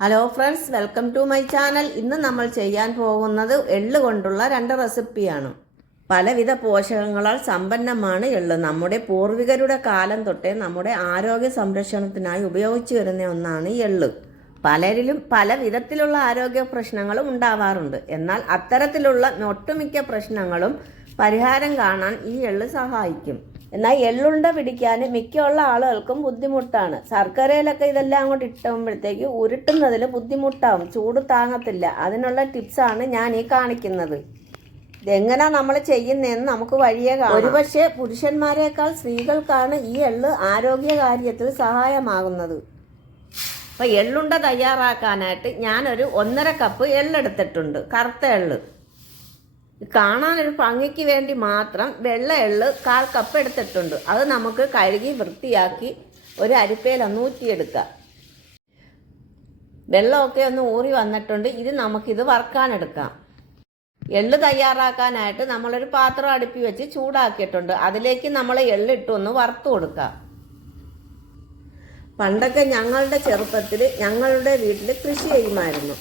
Hello friends welcome to my channel ഇന്ന് നമ്മൾ ചെയ്യാൻ പോകുന്നത് എള്ള് കൊണ്ടുള്ള രണ്ട് റെസിപ്പിയാണ് പലവിധ പോഷകങ്ങളാൽ സമ്പന്നമാണ് എള്ള്. നമ്മുടെ പൂർവികരുടെ കാലം തൊട്ടേ നമ്മുടെ ആരോഗ്യ സംരക്ഷണത്തിനായി ഉപയോഗിച്ചു വരുന്ന ഒന്നാണ് എള്ള്. പലരിലും പല വിധത്തിലുള്ള ആരോഗ്യ പ്രശ്നങ്ങളും ഉണ്ടാവാറുണ്ട്. എന്നാൽ അത്തരത്തിലുള്ള ഒട്ടുമിക്ക പ്രശ്നങ്ങളും പരിഹാരം കാണാൻ ഈ എള്ള് സഹായിക്കും. എന്നാൽ എള്ളുണ്ട പിടിക്കാൻ മിക്കുള്ള ആളുകൾക്കും ബുദ്ധിമുട്ടാണ്. ശർക്കരയിലൊക്കെ ഇതെല്ലാം അങ്ങോട്ട് ഇട്ടുമ്പോഴത്തേക്ക് ഉരുട്ടുന്നതിൽ ബുദ്ധിമുട്ടാവും. ചൂട് താങ്ങത്തില്ല. അതിനുള്ള ടിപ്സാണ് ഞാൻ ഈ കാണിക്കുന്നത്. ഇതെങ്ങനെ നമ്മൾ ചെയ്യുന്നതെന്ന് നമുക്ക് വഴിയെ കാണാം. ഒരുപക്ഷെ പുരുഷന്മാരെക്കാൾ സ്ത്രീകൾക്കാണ് ഈ എള്ള് ആരോഗ്യ കാര്യത്തിൽ സഹായമാകുന്നത്. അപ്പം എള്ളുണ്ട തയ്യാറാക്കാനായിട്ട് ഞാനൊരു ഒന്നര കപ്പ് എള്ളെടുത്തിട്ടുണ്ട്. കറുത്ത എള്ള്. കാണാനൊരു ഭംഗിക്ക് വേണ്ടി മാത്രം വെള്ള എള്ള് കാൽ കപ്പ് എടുത്തിട്ടുണ്ട്. അത് നമുക്ക് കഴുകി വൃത്തിയാക്കി ഒരു അരിപ്പയിൽ ഊറ്റിയെടുക്കാം വെള്ളമൊക്കെ ഒന്ന് ഊറി വന്നിട്ടുണ്ട്. ഇത് നമുക്കിത് വറുക്കാനെടുക്കാം. എള്ള് തയ്യാറാക്കാനായിട്ട് നമ്മളൊരു പാത്രം അടുപ്പി വെച്ച് ചൂടാക്കിയിട്ടുണ്ട്. അതിലേക്ക് നമ്മൾ എള്ളിട്ട് ഒന്ന് വറുത്ത് കൊടുക്കാം. പണ്ടൊക്കെ ഞങ്ങളുടെ ചെറുപ്പത്തിൽ ഞങ്ങളുടെ വീട്ടിൽ കൃഷി ചെയ്യുമായിരുന്നു.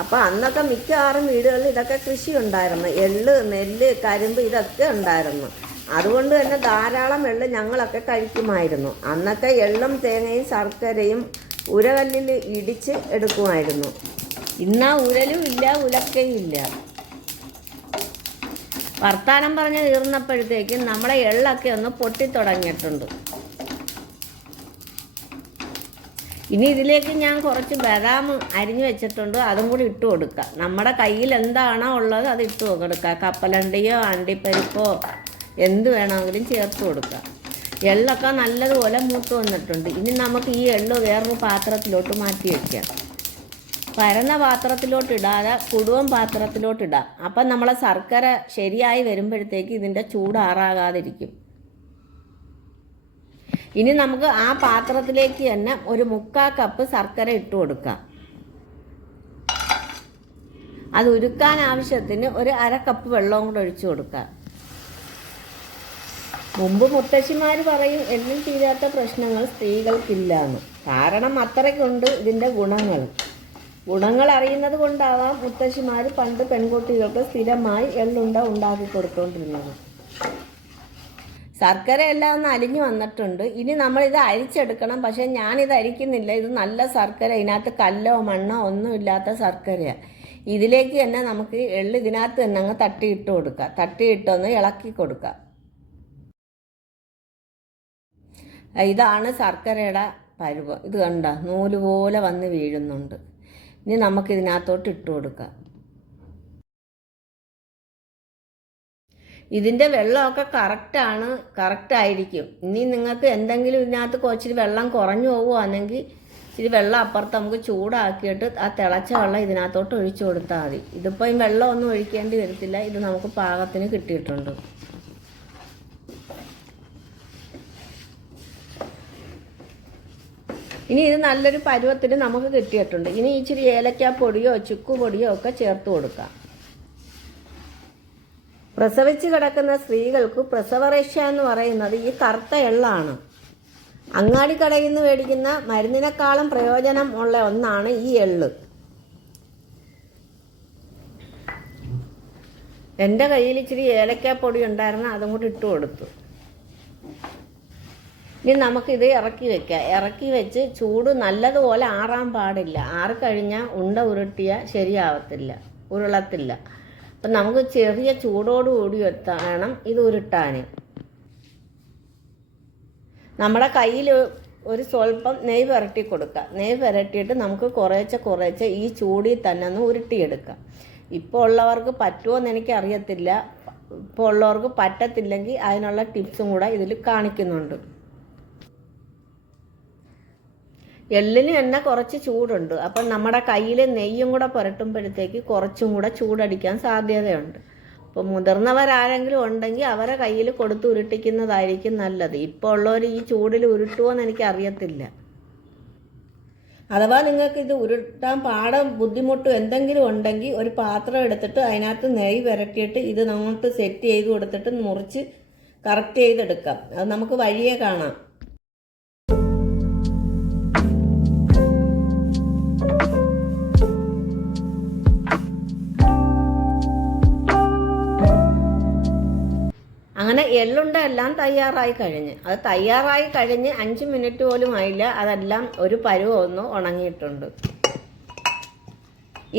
അപ്പോൾ അന്നൊക്കെ മിക്കവാറും വീടുകളിൽ ഇതൊക്കെ കൃഷി ഉണ്ടായിരുന്നു എള്ള് നെല്ല് കരിമ്പ് ഇതൊക്കെ ഉണ്ടായിരുന്നു. അതുകൊണ്ട് തന്നെ ധാരാളം എള്ള് ഞങ്ങളൊക്കെ കഴിക്കുമായിരുന്നു. അന്നൊക്കെ എള്ളും തേങ്ങയും ശർക്കരയും ഉരകല്ലിൽ ഇടിച്ച് എടുക്കുമായിരുന്നു. ഇന്നാ ഉരലും ഇല്ല ഉലക്കയും ഇല്ല. വർത്താനം പറഞ്ഞ് തീർന്നപ്പോഴത്തേക്കും നമ്മളെ എള്ളൊക്കെ ഒന്ന് പൊട്ടിത്തുടങ്ങിയിട്ടുണ്ട്. ഇനി ഇതിലേക്ക് ഞാൻ കുറച്ച് ബദാം അരിഞ്ഞു വെച്ചിട്ടുണ്ട് അതും കൂടി ഇട്ട് കൊടുക്കുക നമ്മുടെ കയ്യിൽ എന്താണോ ഉള്ളത് അത് ഇട്ട് കൊടുക്കുക കപ്പലണ്ടിയോ അണ്ടിപ്പരിപ്പോ എന്ത് വേണമെങ്കിലും ചേർത്ത് കൊടുക്കുക എള്ളൊക്കെ നല്ലതുപോലെ മൂത്ത് വന്നിട്ടുണ്ട്. ഇനി നമുക്ക് ഈ എള്ള് വേറൊരു പാത്രത്തിലോട്ട് മാറ്റി വയ്ക്കാം പരന്ന പാത്രത്തിലോട്ട് ഇടാതെ കുടുവം പാത്രത്തിലോട്ട് ഇടാം. അപ്പം നമ്മളെ ശർക്കര ശരിയായി വരുമ്പോഴത്തേക്ക് ഇതിന്റെ ചൂടാറാകാതിരിക്കും. ഇനി നമുക്ക് ആ പാത്രത്തിലേക്ക് തന്നെ ഒരു മുക്കാ കപ്പ് ശർക്കര ഇട്ട് കൊടുക്കാം. അത് ഉരുക്കാൻ ആവശ്യത്തിന് ഒരു അര കപ്പ് വെള്ളവും കൂടെ ഒഴിച്ചു കൊടുക്കാം. മുമ്പ് മുത്തശ്ശിമാർ പറയും എന്നും തീരാത്ത പ്രശ്നങ്ങൾ സ്ത്രീകൾക്കില്ല എന്ന് കാരണം അത്രയ്ക്കുണ്ട് ഇതിന്റെ ഗുണങ്ങൾ. ഗുണങ്ങൾ അറിയുന്നത് കൊണ്ടാവാം മുത്തശ്ശിമാർ പണ്ട് പെൺകുട്ടികൾക്ക് സ്ഥിരമായി എള്ളുണ്ട ഉണ്ടാക്കി കൊടുത്തുകൊണ്ടിരുന്നത് ശർക്കര എല്ലാം ഒന്ന് അലിഞ്ഞു വന്നിട്ടുണ്ട്. ഇനി നമ്മൾ ഇത് അരിച്ചെടുക്കണം. പക്ഷേ ഞാനിത് അരിക്കുന്നില്ല. ഇത് നല്ല ശർക്കര. ഇതിനകത്ത് കല്ലോ മണ്ണോ ഒന്നും ഇല്ലാത്ത ശർക്കരയാണ് ഇതിലേക്ക് തന്നെ നമുക്ക് എൾ ഇതിനകത്ത് തന്നെ അങ്ങ് തട്ടിയിട്ട് കൊടുക്കുക. തട്ടിയിട്ടൊന്ന് ഇളക്കി കൊടുക്കുക. ഇതാണ് ശർക്കരയുടെ പരുവം. ഇത് കണ്ട? നൂൽ പോലെ വന്ന് വീഴുന്നുണ്ട്. ഇനി നമുക്കിതിനകത്തോട്ട് ഇട്ട് കൊടുക്കാം. ഇതിന്റെ വെള്ളമൊക്കെ കറക്റ്റാണ് കറക്റ്റായിരിക്കും ഇനി നിങ്ങൾക്ക് എന്തെങ്കിലും ഇതിനകത്ത് കുറച്ചിരി വെള്ളം കുറഞ്ഞു പോകുവാണെങ്കിൽ ഇച്ചിരി വെള്ളം അപ്പുറത്ത് നമുക്ക് ചൂടാക്കിയിട്ട് ആ തിളച്ച വെള്ളം ഇതിനകത്തോട്ട് ഒഴിച്ചു കൊടുത്താൽ മതി. ഇതിപ്പോൾ ഈ വെള്ളമൊന്നും ഒഴിക്കേണ്ടി വരത്തില്ല. ഇത് നമുക്ക് പാകത്തിന് കിട്ടിയിട്ടുണ്ട്. ഇനി ഇത് നല്ലൊരു പരുവത്തിന് നമുക്ക് കിട്ടിയിട്ടുണ്ട്. ഇനി ഇച്ചിരി ഏലക്കാ പൊടിയോ ചുക്ക് പൊടിയോ ഒക്കെ ചേർത്ത് കൊടുക്കാം. പ്രസവിച്ച് കിടക്കുന്ന സ്ത്രീകൾക്ക് പ്രസവരക്ഷ എന്ന് പറയുന്നത് ഈ കറുത്ത എള്ളാണ്. അങ്ങാടി കടയിൽ നിന്ന് മേടിക്കുന്ന മരുന്നിനേക്കാളും പ്രയോജനം ഉള്ള ഒന്നാണ് ഈ എള്ള്. എന്റെ കയ്യിൽ ഇച്ചിരി ഏലക്കാപ്പൊടി ഉണ്ടായിരുന്നു അതും കൂടി ഇട്ട് കൊടുത്തു. ഇനി നമുക്കിത് ഇറക്കി വെക്കാം. ഇറക്കി വെച്ച് ചൂട് നല്ലതുപോലെ ആറാൻ പാടില്ല. ആറ് ആറിക്കഴിഞ്ഞാൽ ഉണ്ട ഉരുട്ടിയാൽ ശരിയാവത്തില്ല ഉരുളത്തില്ല. അപ്പം നമുക്ക് ചെറിയ ചൂടോടുകൂടി വേണം ഇത് ഉരുട്ടാൻ നമ്മുടെ കയ്യിൽ ഒരു സ്വല്പം നെയ് പുരട്ടി കൊടുക്കുക. നെയ് പുരട്ടിയിട്ട് നമുക്ക് കുറേച്ചെ കുറേച്ചെ ഈ ചൂടിൽ തന്നെ ഒന്ന് ഉരുട്ടിയെടുക്കാം ഇപ്പോൾ ഉള്ളവർക്ക് പറ്റുമോ എന്ന് എനിക്ക് അറിയത്തില്ല ഇപ്പോൾ ഉള്ളവർക്ക് പറ്റത്തില്ലെങ്കിൽ അതിനുള്ള ടിപ്സും കൂടെ ഇതിൽ കാണിക്കുന്നുണ്ട്. എള്ളിന് തന്നെ കുറച്ച് ചൂടുണ്ട്. അപ്പം നമ്മുടെ കയ്യിൽ നെയ്യും കൂടെ പുരട്ടുമ്പോഴത്തേക്ക് കുറച്ചും കൂടെ ചൂടടിക്കാൻ സാധ്യതയുണ്ട്. അപ്പോൾ മുതിർന്നവരാരെങ്കിലും ഉണ്ടെങ്കിൽ അവരെ കയ്യിൽ കൊടുത്ത് ഉരുട്ടിക്കുന്നതായിരിക്കും നല്ലത്. ഇപ്പോൾ ഉള്ളവർ ഈ ചൂടിൽ ഉരുട്ടുമോ എന്ന് എനിക്ക് അറിയത്തില്ല അഥവാ നിങ്ങൾക്ക് ഇത് ഉരുട്ടാൻ പാടം ബുദ്ധിമുട്ടും എന്തെങ്കിലും ഉണ്ടെങ്കിൽ ഒരു പാത്രം എടുത്തിട്ട് അതിനകത്ത് നെയ്യ് വരട്ടിയിട്ട് ഇത് നമുക്ക് സെറ്റ് ചെയ്ത് കൊടുത്തിട്ട് മുറിച്ച് കറക്റ്റ് ചെയ്തെടുക്കാം. അത് നമുക്ക് വഴിയെ കാണാം. എല്ലാം തയ്യാറായി കഴിഞ്ഞ്. അത് തയ്യാറായി കഴിഞ്ഞ് അഞ്ച് മിനിറ്റ് പോലും ആയില്ല. അതെല്ലാം ഒരു പരുവൊന്ന് ഉണങ്ങിയിട്ടുണ്ട്.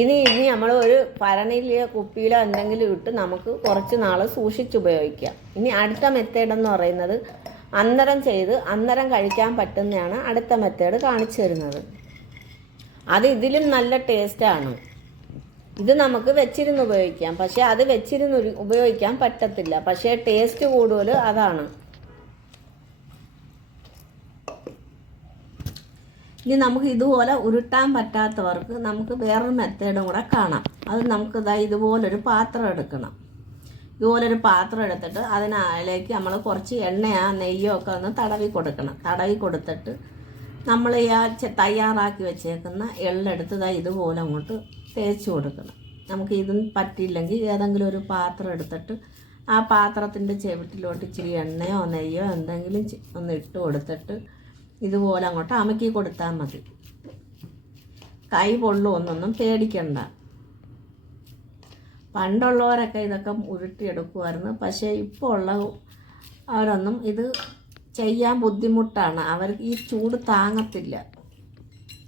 ഇനി ഇനി നമ്മൾ ഒരു പരണിയിലോ കുപ്പിയിലോ എന്തെങ്കിലും ഇട്ട് നമുക്ക് കുറച്ച് നാൾ സൂക്ഷിച്ചുപയോഗിക്കാം ഇനി അടുത്ത മെത്തേഡ് എന്ന് പറയുന്നത് അന്നരം ചെയ്ത് അന്നരം കഴിക്കാൻ പറ്റുന്നതാണ് അടുത്ത മെത്തേഡ് കാണിച്ചു തരുന്നത്. അത് ഇതിലും നല്ല ടേസ്റ്റാണ് ഇത് നമുക്ക് വെച്ചിരുന്ന് ഉപയോഗിക്കാം. പക്ഷേ അത് വെച്ചിരുന്ന് ഉപയോഗിക്കാൻ പറ്റത്തില്ല. പക്ഷേ ടേസ്റ്റ് കൂടുതൽ അതാണ്. ഇനി നമുക്ക് ഇതുപോലെ ഉരുട്ടാൻ പറ്റാത്തവർക്ക് നമുക്ക് വേറൊരു മെത്തേഡും കൂടെ കാണാം. അത് നമുക്ക് ഇതാ ഇതുപോലൊരു പാത്രം എടുക്കണം. ഇതുപോലൊരു പാത്രം എടുത്തിട്ട് അതിനാലേക്ക് നമ്മൾ കുറച്ച് എണ്ണയോ നെയ്യോ ഒക്കെ ഒന്ന് തടവി കൊടുക്കണം. തടവി കൊടുത്തിട്ട് നമ്മൾ ഈ തയ്യാറാക്കി വെച്ചേക്കുന്ന എള്ളെടുത്ത് ദാ ഇതുപോലെ അങ്ങോട്ട് തേച്ച് കൊടുക്കണം. നമുക്ക് ഇതും പറ്റിയില്ലെങ്കിൽ ഏതെങ്കിലും ഒരു പാത്രം എടുത്തിട്ട് ആ പാത്രത്തിന്റെ ചെവിട്ടിലോട്ട് ഇച്ചിരി എണ്ണയോ നെയ്യോ എന്തെങ്കിലും ഒന്ന് ഇട്ട് കൊടുത്തിട്ട് ഇതുപോലെ അങ്ങോട്ട് അമക്കി കൊടുത്താൽ മതി. കൈ പൊള്ളു ഒന്നൊന്നും പേടിക്കണ്ട. പണ്ടുള്ളവരൊക്കെ ഇതൊക്കെ ഉരുട്ടിയെടുക്കുമായിരുന്നു. പക്ഷേ ഇപ്പോൾ ഉള്ള അവരൊന്നും ഇത് ചെയ്യാൻ ബുദ്ധിമുട്ടാണ്. അവർക്ക് ഈ ചൂട് താങ്ങത്തില്ല.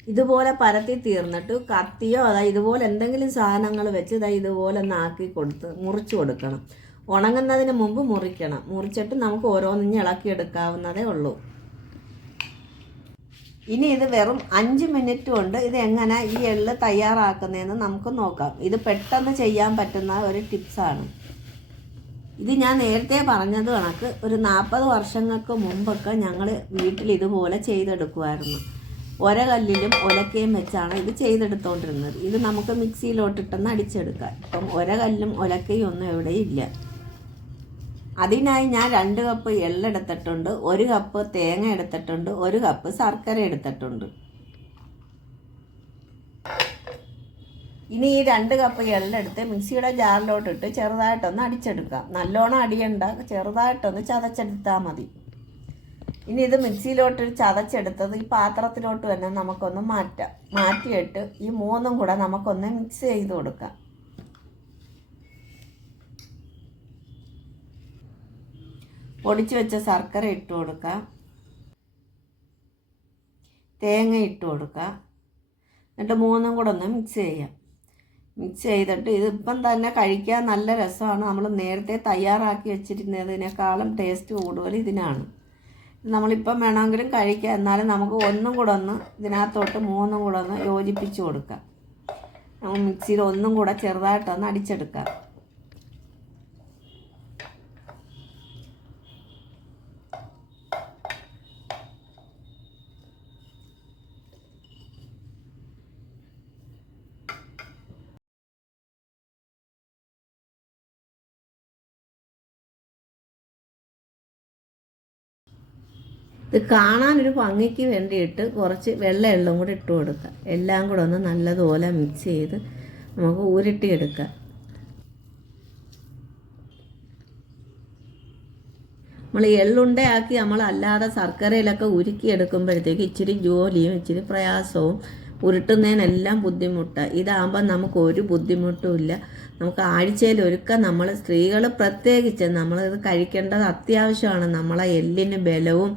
ഇതുപോലെ പരത്തി തീർന്നിട്ട് കത്തിയോ അതായത് ഇതുപോലെ എന്തെങ്കിലും സാധനങ്ങൾ വെച്ച് ഇതാ ഇതുപോലെ ഒന്ന് ആക്കി കൊടുത്ത് മുറിച്ച് കൊടുക്കണം. ഉണങ്ങുന്നതിന് മുമ്പ് മുറിക്കണം. മുറിച്ചിട്ട് നമുക്ക് ഓരോന്നിഞ്ഞ് ഇളക്കിയെടുക്കാവുന്നതേ ഉള്ളൂ. ഇനി ഇത് വെറും അഞ്ച് മിനിറ്റ് കൊണ്ട് ഇത് എങ്ങനെ ഈ എള്ള് തയ്യാറാക്കുന്നതെന്ന് നമുക്ക് നോക്കാം. ഇത് പെട്ടെന്ന് ചെയ്യാൻ പറ്റുന്ന ഒരു ടിപ്സാണ് ഇത് ഞാൻ നേരത്തെ പറഞ്ഞത് കണക്ക് ഒരു നാൽപ്പത് വർഷങ്ങൾക്ക് മുമ്പൊക്കെ ഞങ്ങൾ വീട്ടിൽ ഇതുപോലെ ചെയ്തെടുക്കുമായിരുന്നു ഒരകല്ലിലും ഒലക്കയും വെച്ചാണ് ഇത് ചെയ്തെടുത്തോണ്ടിരുന്നത്. ഇത് നമുക്ക് മിക്സിയിലോട്ടിട്ടൊന്ന് അടിച്ചെടുക്കാം. ഇപ്പം ഒരകല്ലും ഒലക്കയും ഒന്നും ഇവിടെ ഇല്ല. അതിനായി ഞാൻ രണ്ട് കപ്പ് എള്ളെടുത്തിട്ടുണ്ട് ഒരു കപ്പ് തേങ്ങ എടുത്തിട്ടുണ്ട് ഒരു കപ്പ് ശർക്കര എടുത്തിട്ടുണ്ട്. ഇനി ഈ രണ്ട് കപ്പ് എള്ളെടുത്ത് മിക്സിയുടെ ജാറിലോട്ടിട്ട് ചെറുതായിട്ടൊന്ന് അടിച്ചെടുക്കാം. നല്ലോണം അടിയണ്ട ചെറുതായിട്ടൊന്ന് ചതച്ചെടുത്താൽ മതി. ഇനി ഇത് മിക്സിയിലോട്ട് ചതച്ചെടുത്തത് ഈ പാത്രത്തിലോട്ട് തന്നെ നമുക്കൊന്ന് മാറ്റാം. മാറ്റിയിട്ട് ഈ മൂന്നും കൂടെ നമുക്കൊന്ന് മിക്സ് ചെയ്ത് കൊടുക്കാം. പൊടിച്ചു വെച്ച ശർക്കര ഇട്ട് കൊടുക്കുക തേങ്ങ ഇട്ട് കൊടുക്കുക എന്നിട്ട് മൂന്നും കൂടെ ഒന്ന് മിക്സ് ചെയ്യാം. മിക്സ് ചെയ്തിട്ട് ഇതിപ്പം തന്നെ കഴിക്കാൻ നല്ല രസമാണ്. നമ്മൾ നേരത്തെ തയ്യാറാക്കി വെച്ചിരുന്നതിനേക്കാളും ടേസ്റ്റ് കൂടുതൽ ഇതിനാണ്. ഇത് നമ്മളിപ്പം വേണമെങ്കിലും കഴിക്കാം. എന്നാലും നമുക്ക് ഒന്നും കൂടെ ഒന്ന് ഇതിനകത്തോട്ട് മൂന്നും കൂടെ ഒന്ന് യോജിപ്പിച്ച് കൊടുക്കാം. നമ്മൾ മിക്സിയിൽ ഒന്നും കൂടെ ചെറുതായിട്ടൊന്ന് അടിച്ചെടുക്കാം. ഇത് കാണാനൊരു ഭംഗിക്ക് വേണ്ടിയിട്ട് കുറച്ച് വെള്ള എള്ളും കൂടി ഇട്ട് കൊടുക്കുക എല്ലാം കൂടെ ഒന്ന് നല്ലതുപോലെ മിക്സ് ചെയ്ത് നമുക്ക് ഊരിട്ടിയെടുക്കുക നമ്മൾ എള്ളുണ്ടയാക്കി നമ്മൾ അല്ലാതെ ശർക്കരയിലൊക്കെ ഉരുക്കിയെടുക്കുമ്പോഴത്തേക്ക് ഇച്ചിരി ജോലിയും ഇച്ചിരി പ്രയാസവും ഉരുട്ടുന്നതിനെല്ലാം ബുദ്ധിമുട്ടാണ് ഇതാകുമ്പോൾ നമുക്ക് ഒരു ബുദ്ധിമുട്ടും ഇല്ല. നമുക്ക് ആഴ്ചയിൽ ഒരുക്ക നമ്മൾ സ്ത്രീകൾ പ്രത്യേകിച്ച് നമ്മളിത് കഴിക്കേണ്ടത് അത്യാവശ്യമാണ്. നമ്മളെ എല്ലിന് ബലവും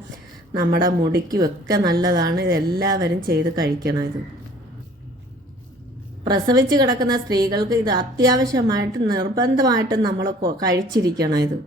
നമ്മുടെ മുടിക്കും ഒക്കെ നല്ലതാണ്. ഇതെല്ലാവരും ചെയ്ത് കഴിക്കണം ഇത്. പ്രസവിച്ച് കിടക്കുന്ന സ്ത്രീകൾക്ക് ഇത് അത്യാവശ്യമായിട്ട് നിർബന്ധമായിട്ടും നമ്മൾ കഴിച്ചിരിക്കണം ഇത്.